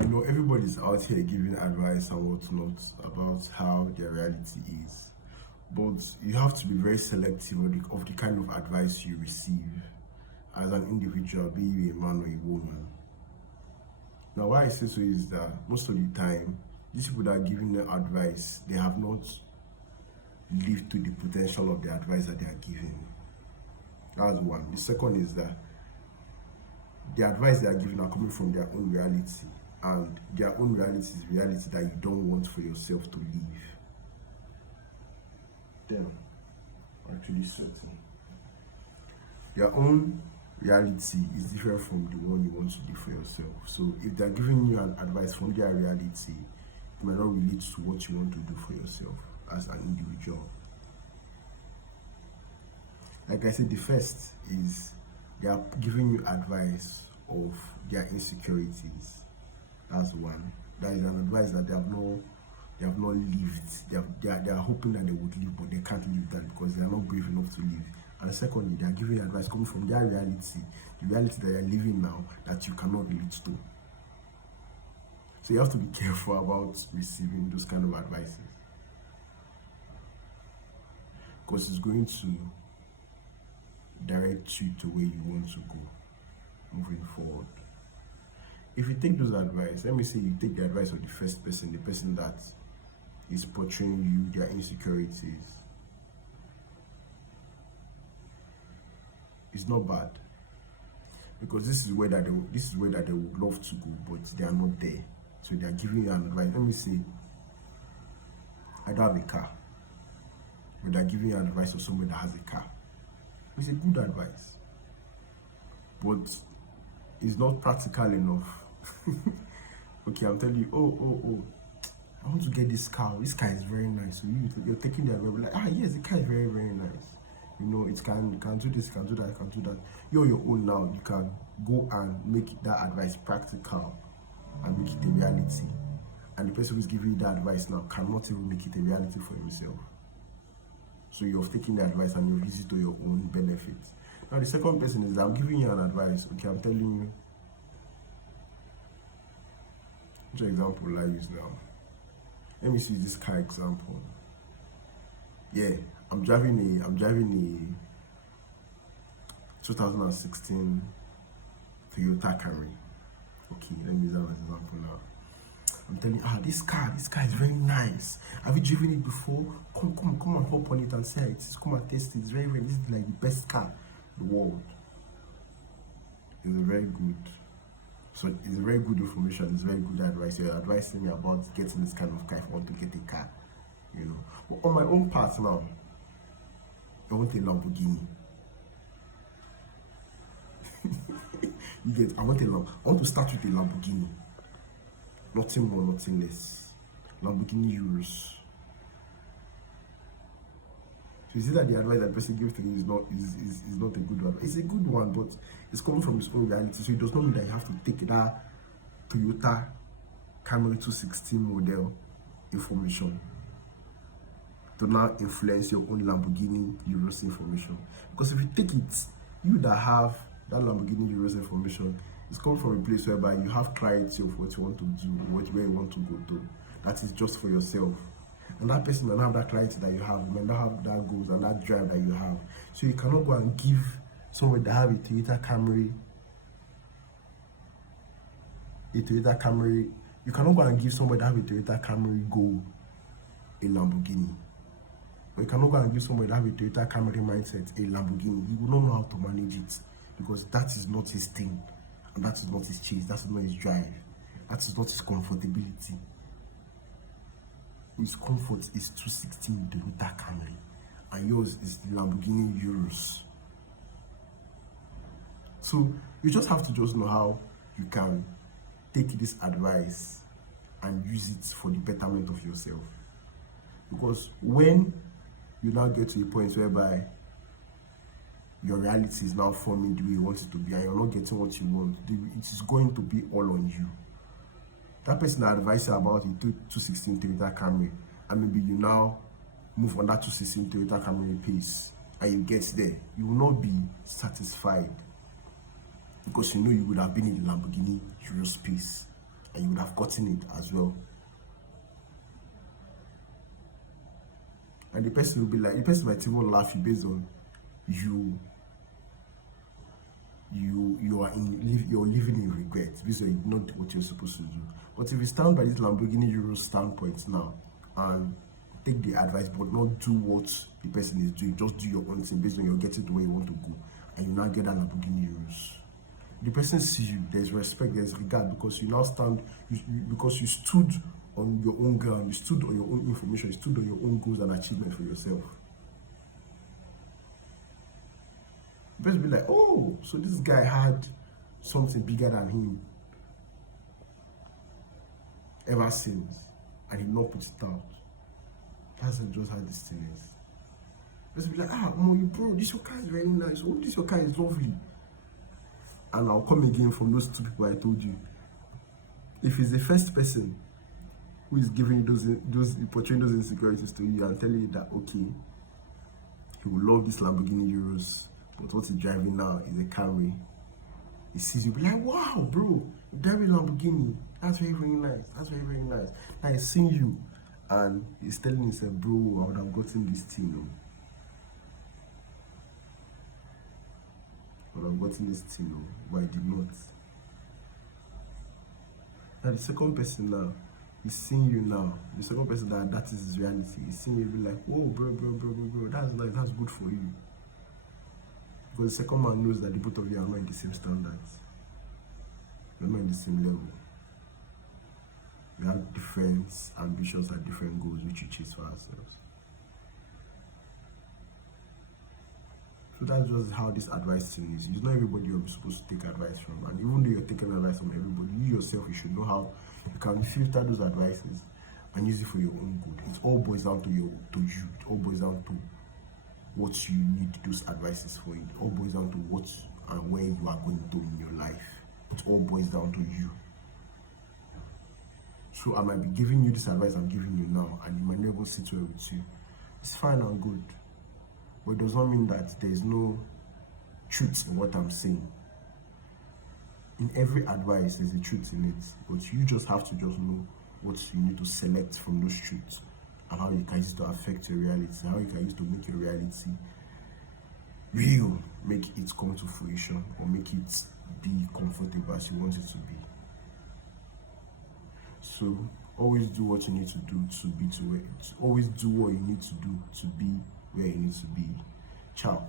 Everybody's out here giving advice and whatnot about how their reality is. But you have to be very selective of the kind of advice you receive as an individual, be you a man or a woman. Now, why I say so is that most of the time, these people that are giving the advice, they have not lived to the potential of the advice that they are giving. That's one. The second is that the advice they are giving are coming from their own reality, and their own reality is reality that you don't want for yourself to live. Damn, I'm actually sweating. Your own reality is different from the one you want to live for yourself. So if they're giving you an advice from their reality, it might not relate to what you want to do for yourself as an individual. Like I said, the first is they are giving you advice of their insecurities. That's one. That is an advice that they have not lived. They are hoping that they would live, but they can't live that because they are not brave enough to live. And secondly, they are giving advice coming from their reality, the reality that they are living now that you cannot relate to. So you have to be careful about receiving those kind of advices, because it's going to direct you to where you want to go moving forward. If you take those advice, let me say you take the advice of the first person, the person that is portraying you their insecurities. It's not bad, because this is where that they would love to go, but they are not there. So they are giving you an advice. Let me say, I don't have a car, but they are giving you an advice of someone that has a car. It's a good advice, but it's not practical enough. Okay, I'm telling you, oh, I want to get this car. This car is very nice. So you're taking the advice, like, yes, the car is very, very nice. It can do this, can do that, can do that. You're your own now. You can go and make that advice practical and make it a reality. And the person who's giving you that advice now cannot even make it a reality for himself. So you're taking the advice and you're using it to your own benefit. Now the second person is that I'm giving you an advice. Okay, I'm telling you. Which example will I use now? Let me see this car example. Yeah, I'm driving a 2016 Toyota Camry. Okay, let me use that as an example now. I'm telling you, this car is very nice. Have you driven it before? Come and hop on it and say it. Come and test it. It's very, very, this is like the best car in the world. It's very good. So it's very good information. It's very good advice. You're advising me about getting this kind of car if I want to get a car. But on my own part now, I want a Lamborghini. I want to start with a Lamborghini. Nothing more, nothing less. Lamborghini Euros. So you see that the advice that person gives to you is not a good one. It's a good one, but it's coming from his own reality. So it does not mean that you have to take that Toyota Camry 2016 model information to now influence your own Lamborghini Euros information. Because if you take it, you that have that Lamborghini Euros information, it's coming from a place whereby you have clarity of what you want to do, where you want to go to. That is just for yourself. And that person might not have that clarity that you have, might not have that goals and that drive that you have. So you cannot go and give someone that have a Toyota Camry. You cannot go and give someone that have a Toyota Camry Go a Lamborghini. But you cannot go and give someone that have a Toyota Camry mindset a Lamborghini. He will not know how to manage it, because that is not his thing. And that is not his chase, that is not his drive, that is not his comfortability. His comfort is 216 Toyota Camry, and yours is the Lamborghini Euros. So you just have to just know how you can take this advice and use it for the betterment of yourself. Because when you now get to a point whereby your reality is now forming the way you want it to be, and you're not getting what you want, it is going to be all on you. That person that advised you about the 216 Toyota Camry, and maybe you now move on that 216 Toyota Camry pace, and you get there, you will not be satisfied, because you would have been in the Lamborghini Euro space, and you would have gotten it as well. And the person will be like, the person might even laugh you based on you you're living in regret because you're not what you're supposed to do. But if you stand by this Lamborghini Euro standpoint now and take the advice but not do what the person is doing, just do your own thing based on you're getting to where you want to go, and you now get that Lamborghini Euros, the person sees you, there's respect, there's regard, because you now stand, because you stood on your own ground, you stood on your own information, you stood on your own goals and achievements for yourself. The person be like, oh, so this guy had something bigger than him ever since, and he not put it out. That's just how this thing is. The person be like, ah, you bro, this your car is very nice. Oh, this your car is lovely. And I'll come again from those two people I told you. If it's the first person who is giving you those portraying those insecurities to you and telling you that, okay, he will love this Lamborghini Euros, but what he's driving now is a Camry. He sees you, be like, wow, bro, driving Lamborghini, that's very, very nice. That's very, very nice. Now he's seeing you and he's telling himself, bro, I would have gotten this thing. I would have gotten this thing, but I did not. Now the second person now, he's seeing you now. The second person that is his reality. He's seeing you, be like, oh, bro, that's nice, that's good for you. Because the second man knows that the both of you are not in the same standards. You're not in the same level. We have different ambitions and different goals which we chase for ourselves. So that's just how this advice thing is. It's not everybody you're supposed to take advice from. And even though you're taking advice from everybody, you yourself, you should know how you can filter those advices and use it for your own good. It all boils down to you. It all boils down to what you need those advices for. It all boils down to what and where you are going to in your life. It all boils down to you. So I might be giving you this advice I'm giving you now, and it might never sit well with you. It's fine and good, but it does not mean that there is no truth in what I'm saying. In every advice, there's a truth in it, but you just have to just know what you need to select from those truths, and how you can use it to affect your reality, how you can use it to make your reality real, make it come to fruition, or make it be comfortable as you want it to be. So always do what you need to do to be to where. Always do what you need to do to be where you need to be. Ciao.